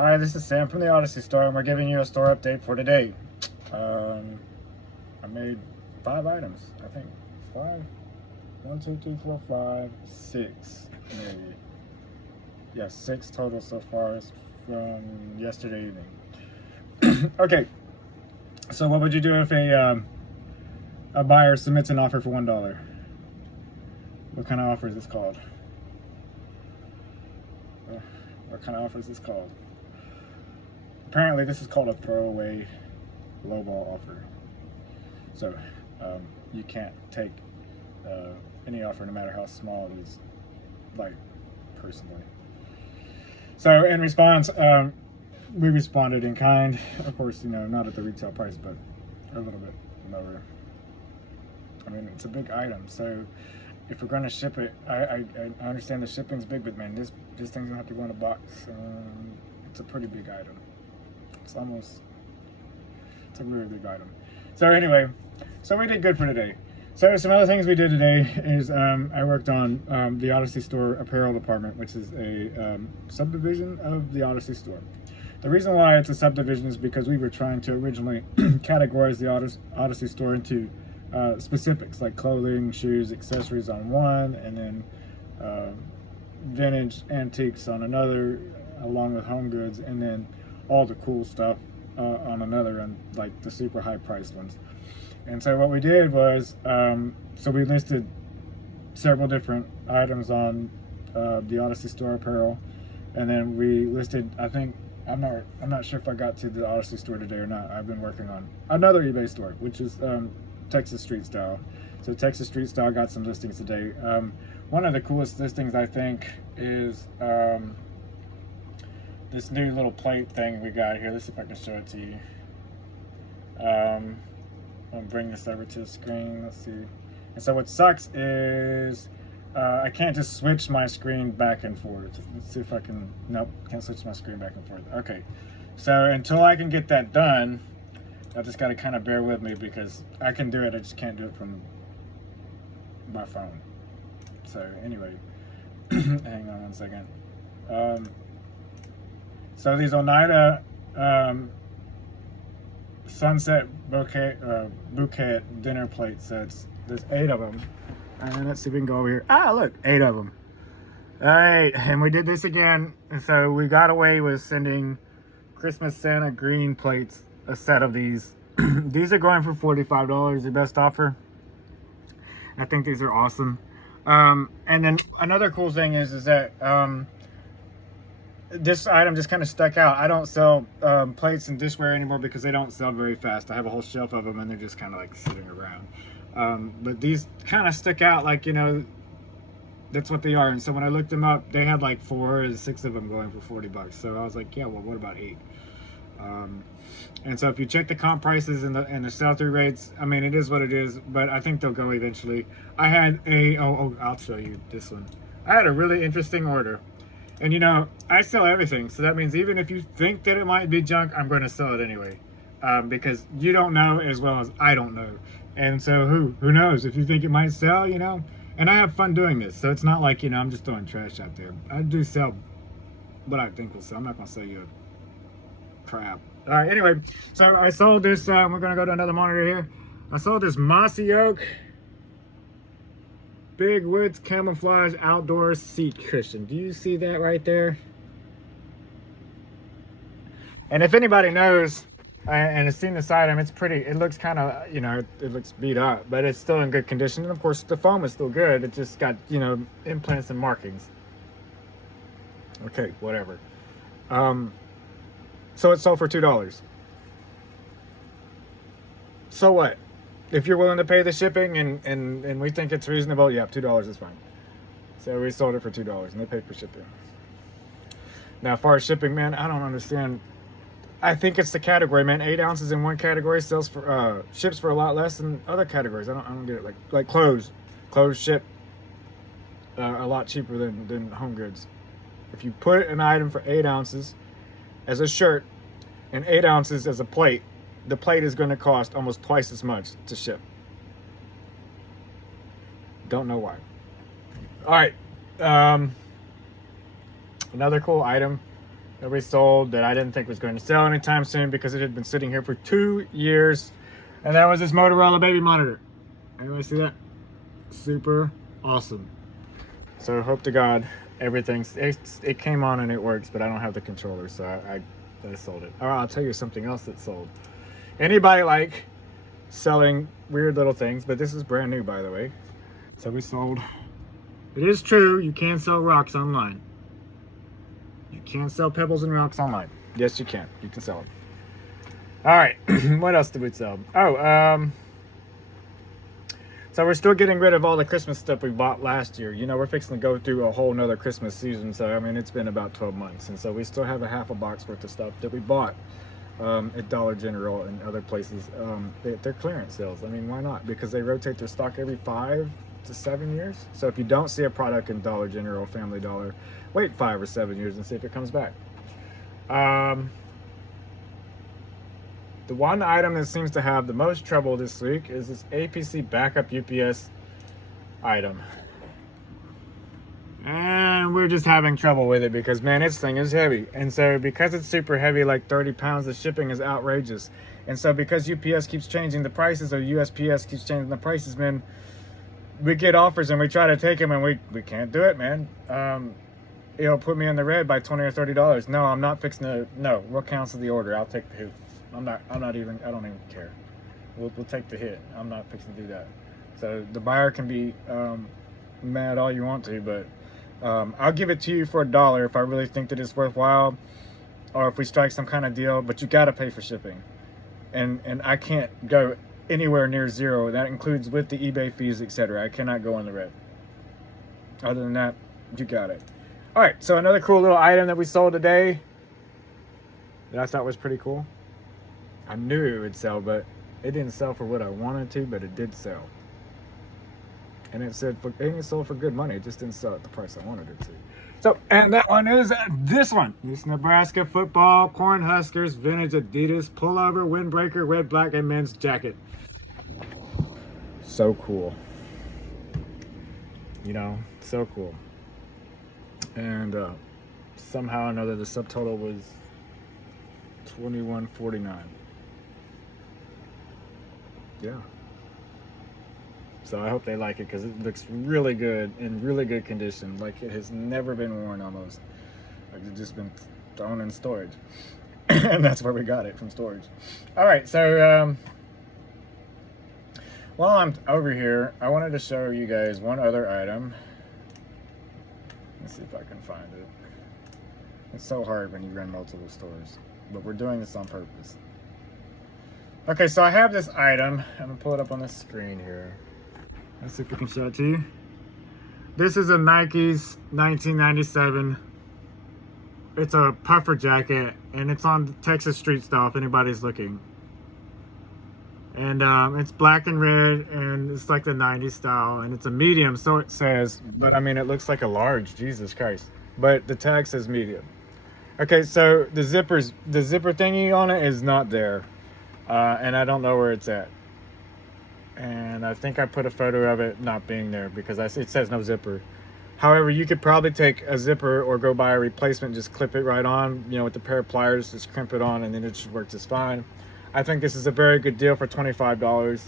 Hi, this is Sam from the Odyssey Store, and we're giving you a store update for today. I made 5 items, I think. 5? 1, 2, 3, 4, 5, 6, maybe. Yeah, 6 total so far from yesterday evening. Okay, so what would you do if a buyer submits an offer for $1? What kind of offer is this called? What kind of offer is this called? Apparently this is called a throwaway lowball offer. So you can't take any offer, no matter how small it is, like, personally. So in response, we responded in kind. Of course, you know, not at the retail price, but a little bit lower. I mean, it's a big item, so if we're going to ship it, I understand the shipping's big, but man, this thing's gonna have to go in a box. It's a pretty big item. It's a really big item. So anyway, so we did good for today. So some other things we did today is I worked on the Odyssey Store apparel department, which is a subdivision of the Odyssey Store. The reason why it's a subdivision is because we were trying to originally categorize the Odyssey Store into specifics like clothing, shoes, accessories on one, and then vintage antiques on another, along with home goods, and then all the cool stuff on another, and like the super high priced ones. And so what we did was, so we listed several different items on the Odyssey Store apparel, and then we listed, I think, I'm not sure if I got to the Odyssey Store today or not. I've been working on another eBay store, which is Texas Street Style. So Texas Street Style got some listings today. One of the coolest listings, I think, is this new little plate thing we got here. Let's see if I can show it to you. I'll bring this over to the screen. Let's see. And so what sucks is I can't just switch my screen back and forth. Let's see if I can. Nope, can't switch my screen back and forth. Okay, so until I can get that done, I just got to kind of bear with me, because I can do it, I just can't do it from my phone. So anyway, hang on one second. So these Oneida sunset bouquet dinner plate sets, there's 8 of them. And let's see if we can go over here. Ah, look, 8 of them. All right, and we did this again. And so we got away with sending Christmas Santa green plates, a set of these. These are going for $45, the best offer. I think these are awesome. And then another cool thing is that this item just kind of stuck out. I don't sell plates and dishware anymore because they don't sell very fast. I have a whole shelf of them, and they're just kind of like sitting around. But these kind of stuck out, like, you know, that's what they are. And so when I looked them up, they had like 4 or 6 of them going for $40. So I was like, yeah, well, what about 8? And so if you check the comp prices and the sell-through rates, I mean, it is what it is, but I think they'll go eventually. I had I'll show you this one. I had a really interesting order. And you know, I sell everything, so that means even if you think that it might be junk, I'm going to sell it anyway. Because you don't know as well as I don't know. And so who knows, if you think it might sell, you know. And I have fun doing this, so it's not like, you know, I'm just throwing trash out there. I do sell what I think will sell. I'm not going to sell you crap. All right, anyway, so I sold this, we're going to go to another monitor here. I sold this mossy oak Big Woods camouflage outdoor seat cushion. Do you see that right there? And if anybody knows and has seen this item, it's pretty, it looks kind of, you know, it looks beat up, but it's still in good condition. And of course the foam is still good. It just got, you know, implants and markings. Okay, whatever. So it sold for $2. So what? If you're willing to pay the shipping and we think it's reasonable, yeah, $2 is fine. So we sold it for $2 and they paid for shipping. Now, as far as shipping, man, I don't understand. I think it's the category, man. 8 ounces in one category sells for ships for a lot less than other categories. I don't get it. Like clothes. Clothes ship a lot cheaper than home goods. If you put an item for 8 ounces as a shirt and 8 ounces as a plate, the plate is going to cost almost twice as much to ship. Don't know why. All right. Another cool item that we sold that I didn't think was going to sell anytime soon because it had been sitting here for 2 years. And that was this Motorola baby monitor. Anybody see that? Super awesome. So hope to God it came on and it works, but I don't have the controller, so I sold it. Or I'll tell you something else that sold. Anybody like selling weird little things? But this is brand new, by the way. So we sold. It is true, you can sell rocks online. You can sell pebbles and rocks online. Yes, you can. You can sell them. All right. What else did we sell? Oh, so we're still getting rid of all the Christmas stuff we bought last year. You know, we're fixing to go through a whole nother Christmas season. So, I mean, it's been about 12 months. And so we still have a half a box worth of stuff that we bought at Dollar General and other places. They're clearance sales. I mean, why not? Because they rotate their stock every 5 to 7 years. So if you don't see a product in Dollar General, Family Dollar, wait 5 or 7 years and see if it comes back. The one item that seems to have the most trouble this week is this APC backup UPS item. And we're just having trouble with it because, man, this thing is heavy. And so because it's super heavy, like 30 pounds, the shipping is outrageous. And so because UPS keeps changing the prices, or USPS keeps changing the prices, man, we get offers and we try to take them and we can't do it, man. It'll put me in the red by $20 or $30. No, I'm not fixing to, no, we'll cancel the order. I'll take the hit. I don't even care. We'll take the hit. I'm not fixing to do that. So the buyer can be mad all you want to, but I'll give it to you for $1 if I really think that it's worthwhile, or if we strike some kind of deal, but you got to pay for shipping. And I can't go anywhere near zero. That includes with the eBay fees, etc. I cannot go in the red. Other than that, you got it. All right, so another cool little item that we sold today that I thought was pretty cool. I knew it would sell, but it didn't sell for what I wanted to, but it did sell. And it sold for good money. It just didn't sell at the price I wanted it to. So, and that one is this one. This Nebraska football Cornhuskers vintage Adidas pullover windbreaker red, black, and men's jacket. So cool. You know, so cool. And somehow or another the subtotal was $21.49. Yeah. So I hope they like it because it looks really good, in really good condition. Like it has never been worn almost. Like it's just been thrown in storage. And that's where we got it, from storage. All right, so while I'm over here, I wanted to show you guys one other item. Let's see if I can find it. It's so hard when you run multiple stores, but we're doing this on purpose. Okay, so I have this item. I'm gonna pull it up on the screen here. Let's see if we can show it to you. This is a Nike's 1997. It's a puffer jacket, and it's on Texas Street Style if anybody's looking. And it's black and red, and it's like the 90s style, and it's a medium, so it says, but I mean, it looks like a large, Jesus Christ. But the tag says medium. Okay, so the zipper thingy on it is not there. And I don't know where it's at. And I think I put a photo of it not being there because it says no zipper. However, you could probably take a zipper or go buy a replacement, just clip it right on, you know, with a pair of pliers, just crimp it on, and then it should work just fine. I think this is a very good deal for $25.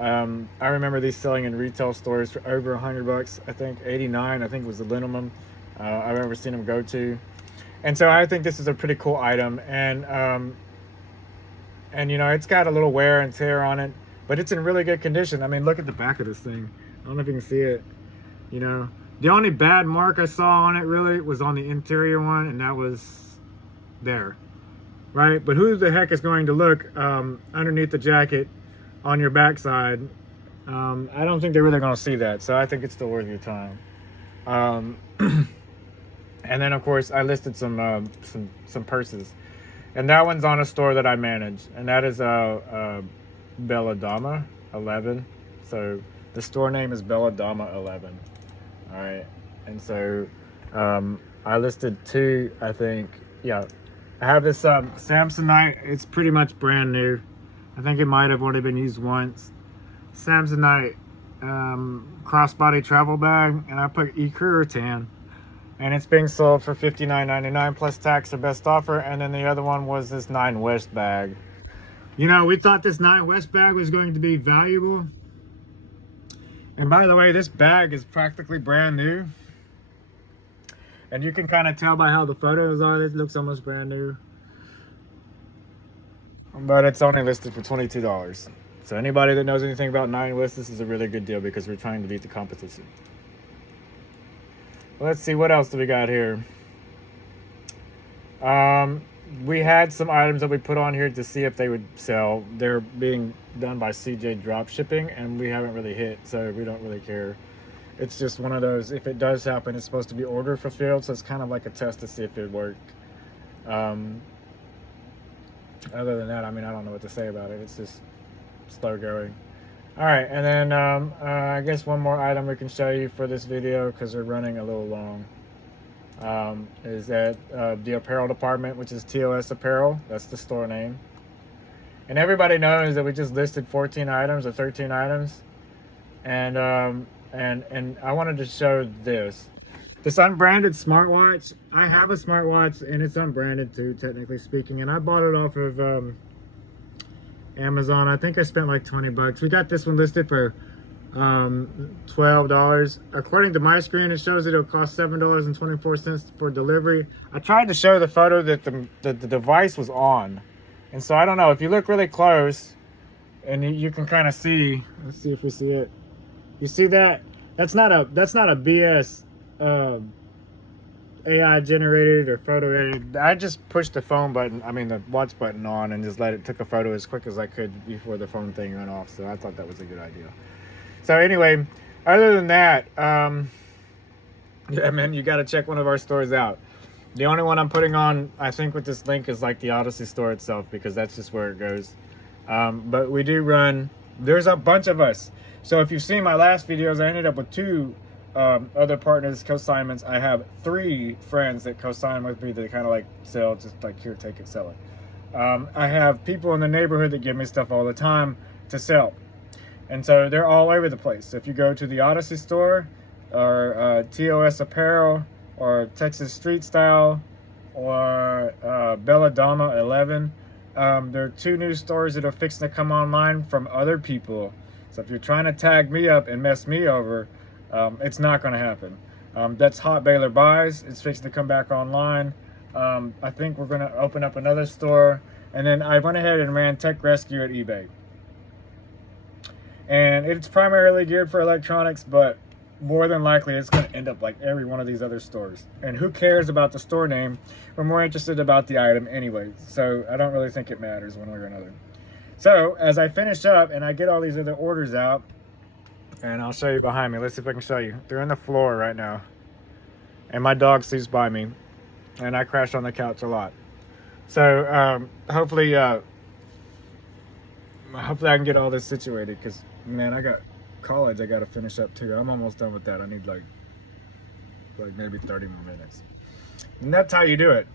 I remember these selling in retail stores for over $100. I think 89, I think was the minimum I've ever seen them go to. And so I think this is a pretty cool item. And you know, it's got a little wear and tear on it, but it's in really good condition. I mean, look at the back of this thing. I don't know if you can see it. You know, the only bad mark I saw on it really was on the interior one, and that was there. Right? But who the heck is going to look underneath the jacket on your backside? I don't think they're really going to see that, so I think it's still worth your time. And then, of course, I listed some purses. And that one's on a store that I manage, and that is Belladama 11. So the store name is Belladama 11. All right, and so I listed two, I think. Yeah, I have this Samsonite. It's pretty much brand new. I think it might have only been used once. Samsonite crossbody travel bag, and I put E-Courier tan. and it's being sold for $59.99 plus tax, or best offer. And then the other one was this 9 West bag. You know, we thought this 9 West bag was going to be valuable. And by the way, this bag is practically brand new. And you can kind of tell by how the photos are, it looks almost brand new. But it's only listed for $22. So anybody that knows anything about 9 West, this is a really good deal because we're trying to beat the competition. Let's see, what else do we got here? We had some items that we put on here to see if they would sell. They're being done by CJ Drop Shipping, and we haven't really hit, so we don't really care. It's just one of those, if it does happen, it's supposed to be order fulfilled, so it's kind of like a test to see if it worked. Other than that, I mean, I don't know what to say about it. It's just slow going. All right, and then I guess one more item we can show you for this video, because we're running a little long, is that the apparel department, which is TOS Apparel. That's the store name. And everybody knows that we just listed 14 items or 13 items. And I wanted to show this unbranded smartwatch. I have a smartwatch, and it's unbranded too, technically speaking. And I bought it off of Amazon. I think I spent like 20 bucks. We got this one listed for $12. According to my screen, it shows that it'll cost $7.24 for delivery. I tried to show the photo that the device was on, and so I don't know if you look really close, and you can kind of see. Let's see if we see it. You see that? That's not a BS AI generated or photo edited. I just pushed the phone button, the watch button on, and just took a photo as quick as I could before the phone thing went off. So I thought that was a good idea. So anyway, other than that, yeah, man, you got to check one of our stores out. The only one I'm putting on, I think, with this link is like the Odyssey store itself, because that's just where it goes. But we do run, there's a bunch of us. So if you've seen my last videos, I ended up with 2 other partners, co-signments. I have 3 friends that co-sign with me that kind of like sell, just like, here, take it, sell it. I have people in the neighborhood that give me stuff all the time to sell. And so they're all over the place. So if you go to the Odyssey store, or TOS Apparel, or Texas Street Style, or Bella Dama 11, there are 2 new stores that are fixing to come online from other people. So if you're trying to tag me up and mess me over, it's not going to happen. That's Hot Baylor Buys. It's fixing to come back online. I think we're going to open up another store. And then I went ahead and ran Tech Rescue at eBay. And it's primarily geared for electronics, but more than likely it's going to end up like every one of these other stores. And who cares about the store name? We're more interested about the item anyway. So I don't really think it matters one way or another. So as I finish up and I get all these other orders out, and I'll show you behind me. Let's see if I can show you. They're on the floor right now. And my dog sleeps by me. And I crash on the couch a lot. So hopefully I can get all this situated, because, man, I got college I got to finish up too. I'm almost done with that. I need like maybe 30 more minutes. And that's how you do it.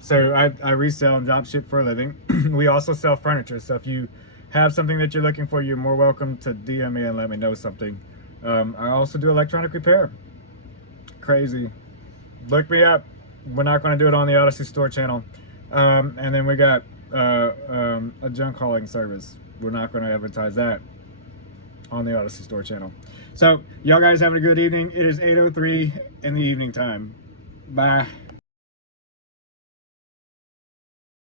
So I resell and drop ship for a living. We also sell furniture. So if you have something that you're looking for, you're more welcome to DM me and let me know something. I also do electronic repair. Crazy. Look me up. We're not going to do it on the Odyssey store channel. And then we got a junk hauling service. We're not going to advertise that on the Odyssey store channel. So y'all guys have a good evening. It is 8:03 in the evening time. Bye.